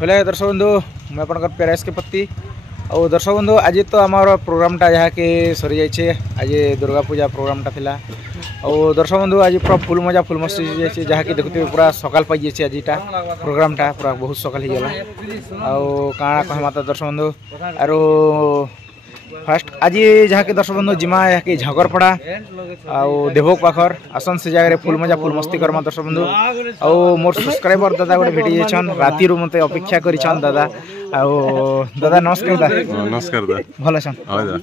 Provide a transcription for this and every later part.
बोले दर्शक बंधु मैं आप पेरेस के पत्ती और दर्शक बंधु आज तो आमर प्रोग्रामटा जहाँ कि सरी जाइए आज दुर्गा पूजा प्रोग्रामटा थिला और दर्शक बंधु आज पूरा फुल मजा फुल मस्ती जाइए जहाँ कि देखते पूरा सकाल पाई जाइए आजटा प्रोग्रामटा पूरा बहुत सकाल हो गला आउ काଣା कहमा तो दर्शक बंधु आरो फास्ट आज जहाँ कि दर्शक बंधु जिमा यहाँ कि झगरपड़ा आउ देवक पाखर आसन से जगह फुल मजा फुल मस्ती करमा दर्शक बंधु आउ मोर सब्सक्राइबर दादा गोटे भेटी जाइछन राति रु मते अपेक्षा करिछन दादा आउ दादा नमस्कार दादा नमस्कार दा भल छन हां दा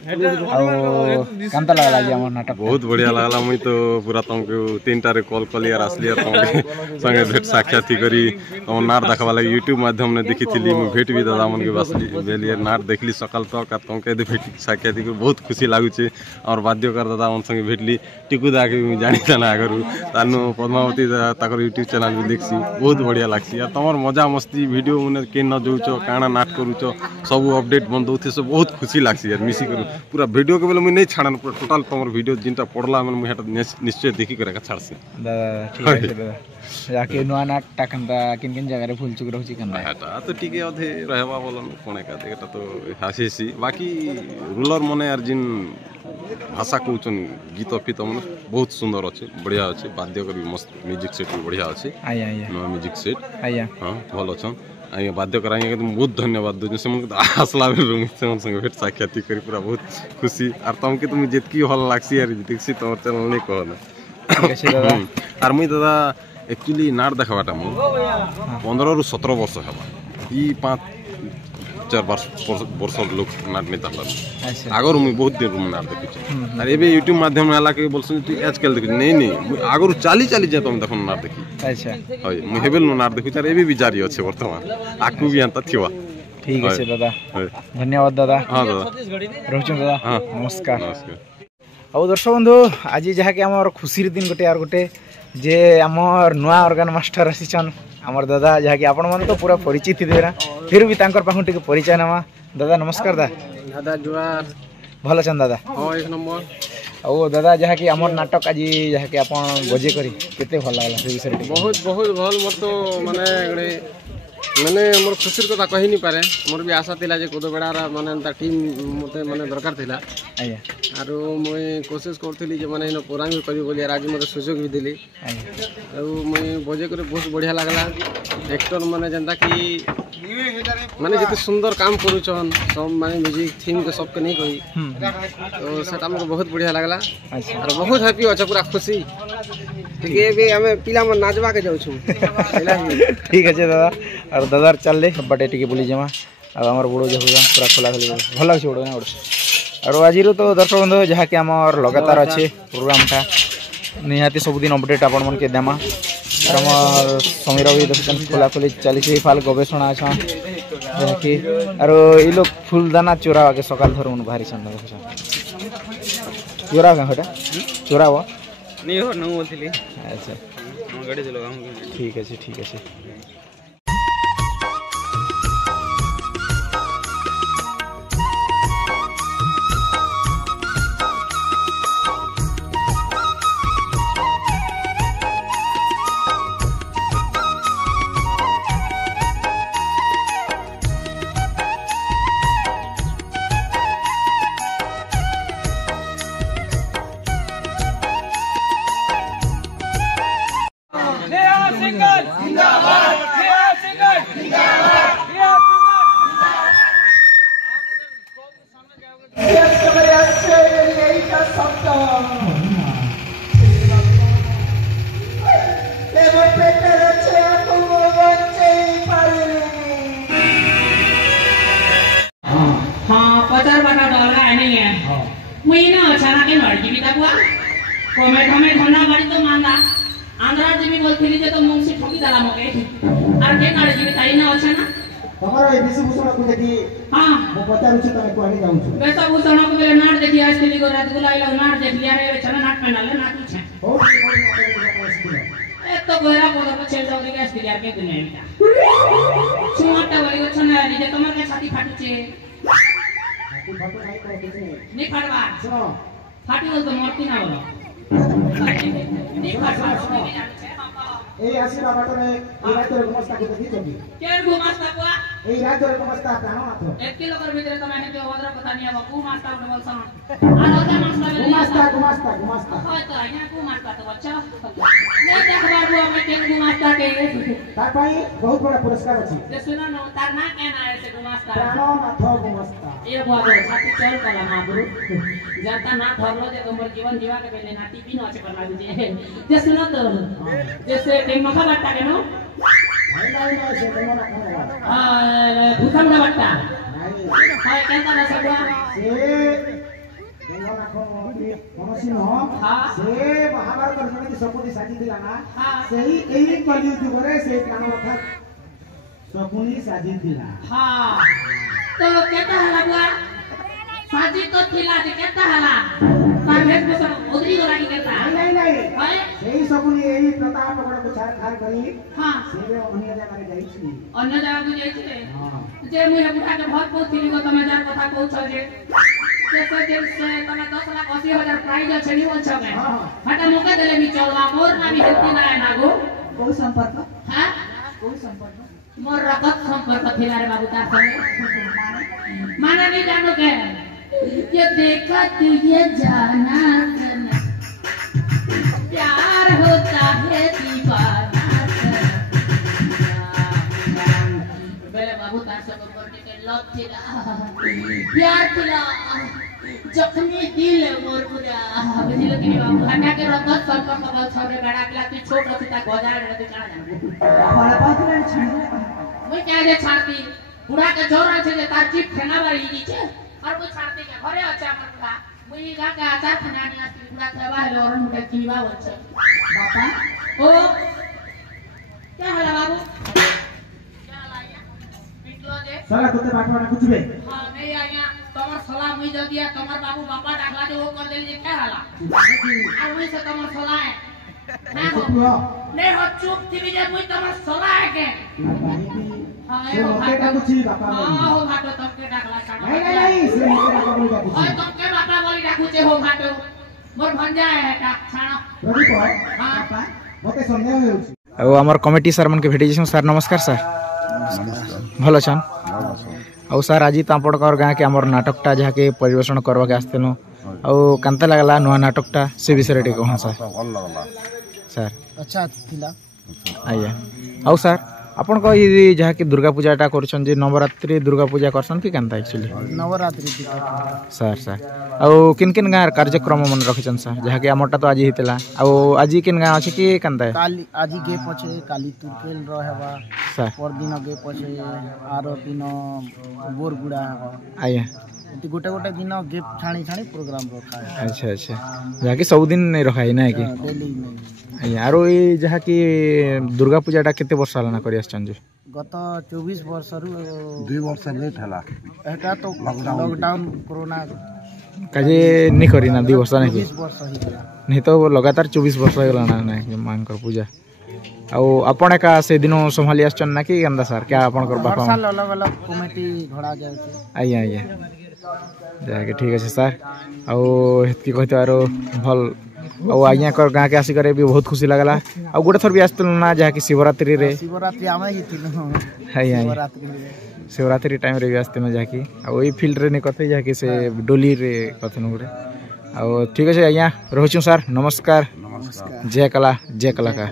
आउ कांता लागला जी हमर नाटक बहुत बढ़िया लागला मुई तो पूरा तुमके 3टा रे कॉल कली यार असली यार तुमके संगे भेट साक्षात करी तुम नाट देखबा लागि YouTube माध्यम ने देखिथिली मु भेट भी दादा मन के बसली बेलिए नाट देखली सकाल तक आ तुमके भेट साक्षात कर बहुत खुशी लागुचे और वाद्यकर दादा मन संगे भेटली टिकू दा के जानि तना आगरु तानु पद्मावती ताकर YouTube चैनल भी देखसी बहुत बढ़िया लागसी यार तमर मजा मस्ती वीडियो मने के न जोउचो काना नाट करूचो सब अपडेट बन दउथे सब बहुत खुशी लागसी यार मिसी करू पूरा वीडियो के बेले मुई नहीं छाड़न पूरा टोटल तमर वीडियो जिनटा पड़ला मन मुई हेटा निश्चय देखि करे का छाड़सी दादा ठीक है दादा जाके नुआ नाट टाकंता किन किन जगह रे फुल चुक रहउची कन्ना हेटा तो ठीक है अधे रहबा बोलन कोने का एटा तो हासीसी बाकी रूलर मने यार जिन भाषा कहउचन गीत फीत मन बहुत सुंदर अच्छे बढ़िया अच्छे वाद्य कर मस्त म्यूजिक सेट भी बढ़िया अच्छे आया आया नो म्यूजिक सेट आया हां भल अछन आगे वाद्य कराएंगे तो बहुत धन्यवाद दो से मन आसला बेल से संग भेट साक्षात करी पूरा बहुत खुशी और तुमके तुम जितकी हल लागसी यार देखसी तमर चैनल नहीं कहना ठीक है दादा और मुई दादा एक्चुअली नाट देखबाटा मु 15 रु 17 वर्ष हेबा ई 5-4 वर्ष लोग नाट नहीं देखला आगर मुई बहुत दिन रु नाट देखि और एबे YouTube माध्यम हला के बोलसन तू आजकल देखि नहीं नहीं आगर चाली जे तुम देखन नाट देखि अच्छा होय मु हेबेल नो नाट देखि तार एबे भी जारी अछि वर्तमान आकु भी अंत थिवा ठीक है दादा धन्यवाद दादा हां दादा रहउछ दादा हां नमस्कार नमस्कार और दर्शक बंधु आज जहाँ कि आमर खुशी दिन गोटे और गोटे जे आमर नुआ ऑर्गन मास्टर आसीचन आमर दादा जहाँ कि आपण मन तो पूरा परिचित देरा फिर भी तांकर पाखु टिके परिचय नमा दादा नमस्कार दादा जुआर भल छन दादा हां एक नंबर ओ दादा जहाँ कि आमर नाटक आज जहाँ कि आपण बजे करी केते भल लागला से विषय बहुत बहुत भल मोर तो माने मैंने मोर खुशी कथा कही नहीं पारे मोर भी आशा थिला जे कोदो बेड़ा माने ता टीम मते माने दरकार थिला आया आरो मुई कोशिश करथिली जे माने इन प्रोग्राम भी करी बोली आज मते सुयोग भी दिली आया और मुई बजे करे बहुत बढ़िया लागला एक्टर माने जनता की माने जते सुंदर काम करूछन सब माने म्यूजिक थीम के सब के नहीं कही तो सेटा हमको बहुत बढ़िया लागला अच्छा और बहुत हैप्पी हो पूरा खुशी ठीक है बे हमें पिला मन नाचबा के जाउ छु ठीक है दादा और दादा चलले बटे टिके बुली जमा अब हमर बुड़ो जे होगा पूरा खोला खोली भल लाग बुड़ो और आज तो दर्शक बंधु जहाँ कि आमर लगातार अच्छे प्रोग्रामटा निहाती सबुदिन अपडेट आपण मन के देमा और आमर समीर भी देखन खोला खोली चली फाल गवेषणा अच्छा जहाँ कि और ये लोग फूलदाना चोरा के सकाल धर मन भारी सन चोरा का चोरा वो नहीं हो न बोलथिली अच्छा गाड़ी चलाऊ ठीक है ठीक है आंध्रा जीवी बोलथिली जे तो मुंशी ठोकी दाला मके आर के काळे जीवी ताई ना अच्छा ना तमरा ए विषय भूषण को देखि हां मो पचारु छी तमे कोनी जाउ छु बेसा भूषण को बेले नाट देखि आजकली को रात गुलाइला नाट देख लिया रे चला नाट में डाले नाट छे ए तो गोरा पोदा को चल जाऊ के आजकली यार के दुनिया में छुआटा वाली को छना जे तमर के छाती फाटू छे छाती फाटू नहीं को किने नहीं फाटवा सुनो फाटी बोल तो मरती ना बोलो नहीं फाटवा ए आसीना बाटरे ए रात रे गुमस्ता को देखि छबी के गुमस्ता को এই রাজ্যের সমস্তা প্রাণনাথ एक लोकर ভিতরে তুমি হেতে অদ্র কথা নিয়া কু মাস্টার বলে বলছন আর ওটা মাস্টার বলে গুমাস্তা গুমাস্তা গুমাস্তা হয়তো আইনা কু মাস্টার তো বলছো নেই দেখবার বু আমি কেন কু মাস্টার কে তার পাই বহুত বড় পুরস্কার আছে যে শুনো না তার না কেন আছে কু মাস্টার প্রাণনাথ গুমাস্তা এ বাবু ছাতি চল কলা মাবু জানতা না ধরলো যে তোমার জীবন जीवा के बेले ना टीपी न আছে করলা যে শুনো তো যে সে টেম মাথা বাট্টা কেন নাই নাই নাই সে দেব না কেন ভূষণ বাট্টা নাই হয় কেন না সবুয়া সে দেব না কোনসি ন হ্যাঁ। সে মহাভারত যেମିତି সপুনি সাজি দিলা না হ্যাঁ। সেই এই কলি যুগরে সে প্রাণনাথ সপুনি সাজি দিলা हाँ तो कहता हला बुआ साजी तो थिला जे कहता हला तार भेष भूषण उदरी गोरा की कहता নাই নাই নাই है সেই সপুনি এই প্রতাপ গড় ছাড় খার করি हाँ সে অন্য জায়গায় যাইছি अन्य जगह को जाइछे হ্যাঁ जे मुहे बुढ़ा के बहुत बहुत थिली को तमे जार कथा कहू छ जे से तमे 10 लाख 80,000 प्राइज छै नी बोल छ के हाँ। हटा मुके देले मी चलवा मोर ना भी हेल्ती ना है नागो কোন সম্পর্ক हां কোন সম্পর্ক मोर रगत संपर्क थिला रे बाबू तार संगे माने नहीं जानो के ये देखा तुझे जाना करना प्यार होता है दीवाना करना बेले बाबू तार सब करने के लव थिला प्यार थिला जखनी दिल मोर पूरा बुझिल कि बाबू हटा के रगत संपर्क बल छरे बेड़ा के तू छोट रखता गजार रे तू काना जान बड़ा बात नहीं छाड़ मुई क्या जे छाड़ती बुढ़ा के जोर আছে যে তার চিপ ঠেঙা বাড়ি দিছে আর মুই ছাড়তে কে ঘরে আছে আমার বুড়া মুই গা কে আচার খানানি আসছি বুড়া খাবা হলো ওর মুখে কিবা হচ্ছে বাবা ও क्या होला बाबू क्या होला या पिटलो जे साला कुत्ते बाटवाना कुछ भी हां नहीं आया তোমার সলা মুই যদি দিয়া তোমার বাবু বাবা ডাকলা যে ও কর দেলি যে क्या होला আর মুই সে তোমার সলা है না हो नहीं हो चुप थी जे मुई তোমার সলা है के से मोटे का कुछ ही बापा हां हो भाटो तमके डाकला काटो नहीं नहीं नहीं से मोटे का बोली का कुछ ओए तमके बापा बोली डाकुचे हो भाटो मोर भंजा है टा छाणो प्रदीप हां बापा मते संदेह होउची ଆଉ ଆମର କମିଟି ସାର୍ ମାନକେ ଭେଟି ଯାଇଛନ୍ ସାର୍ ନମସ୍କାର ସାର୍ ଭଲ ଅଛନ୍ ଆଉ ସାର୍ ଆଜି ତ ଆପଣଙ୍କର ଗାଁକେ ଆମର ନାଟକଟା ଯାହାକି ପରିବେଷଣ କରବାକେ ଆସିଥିଲୁ ଆଉ କେନ୍ତା ଲାଗଲା ନୂଆ ନାଟକଟା ସେ ବିଷୟରେ ଟିକେ କହନ୍ ସାର୍ ଭଲ ଲାଗଲା ସାର୍ अच्छा थिला ଆଜ୍ଞା ଆଉ ସାର୍ ଆପଣଙ୍କ ଏଇ ଯାହାକି ଦୁର୍ଗା ପୂଜାଟା କରୁଛନ୍ ଯେ ନବରାତ୍ରି ଦୁର୍ଗା ପୂଜା କରସନ୍ କି କେନ୍ତା ଆକ୍ଚୁଆଲି नवरात्रि ସାର୍ ସାର୍ ଆଉ କିନ୍ କିନ୍ ଗାଁ କାର୍ଯ୍ୟକ୍ରମ ମନେ ରଖିଛନ୍ ସାର୍ ଯାହାକି ଆମରଟା ତ ଆଜି ହେଇଥିଲା ଆଉ ଆଜି କିନ୍ ଗାଁ ଅଛି କି କେନ୍ତା काली आजी गे पछे काली तुरकेल रहबा ସାର୍ पर दिन गे पछे आरो दिन बोरगुडा हबा ଆଜ୍ଞା एति गोटे गोटे दिन गे छाणी छाणी प्रोग्राम रखा है ଆଚ୍ଛା ଆଚ୍ଛା ଯାହାକି ସବୁଦିନ ରଖା ହେଇ ନାଇଁ କି डेली नहीं ଆଜ୍ଞା ଆରୁ ଏଇ ଯାହାକି ଦୁର୍ଗା ପୂଜାଟା କେତେ ବର୍ଷ ହେଲାନା କରି ଆସିଛନ୍ ଯେ गत 24 वर्ष रु 2 ବର୍ଷ ଲେଟ୍ ହେଲା एका तो लॉकडाउन कोरोना କାଜେ ନି କରି ନା 2 ବର୍ଷ ନାଇଁ କି 20 वर्ष ही गया नहीं तो लगातार 24 वर्ष हो गला ना मांकर पूजा ଆଉ ଆପଣ ଏକା ସେଦିନ ସମ୍ଭାଳି ଆସିଛନ୍ ନା କି କେନ୍ତା ସାର୍ क्या ଆପଣଙ୍କର हर ବାପା साल अलग अलग कमिटी घोड़ा जाए ଆଜ୍ଞା ଆଜ୍ଞା ଯାହାକି ଠିକ୍ ଅଛି ସାର୍ ଆଉ ହେତ୍କି କହିଥିବାରୁ ଭଲ୍ ଆଉ ଆଜ୍ଞାଙ୍କର ଗାଁକେ ଆସିକରି ବି ବହୁତ ଖୁସି ଲାଗଲା ଆଉ ଗୋଟେ ଥର ବି ଆସିଥିଲୁ ନା ଯାହାକି ଶିବରାତ୍ରିରେ शिवरात्रि आमे ही थी ଆଜ୍ଞା ଆଜ୍ଞା शिवरात्रि शिवरात्रि टाइम रे भी आसथिनु जाकी आ ओई फील्ड रे नि कथे जाकी से डोली रे कथनु गुटे आ ठीक अछि आज्ञा रहूछु सर नमस्कार जय कला जय कलाकार।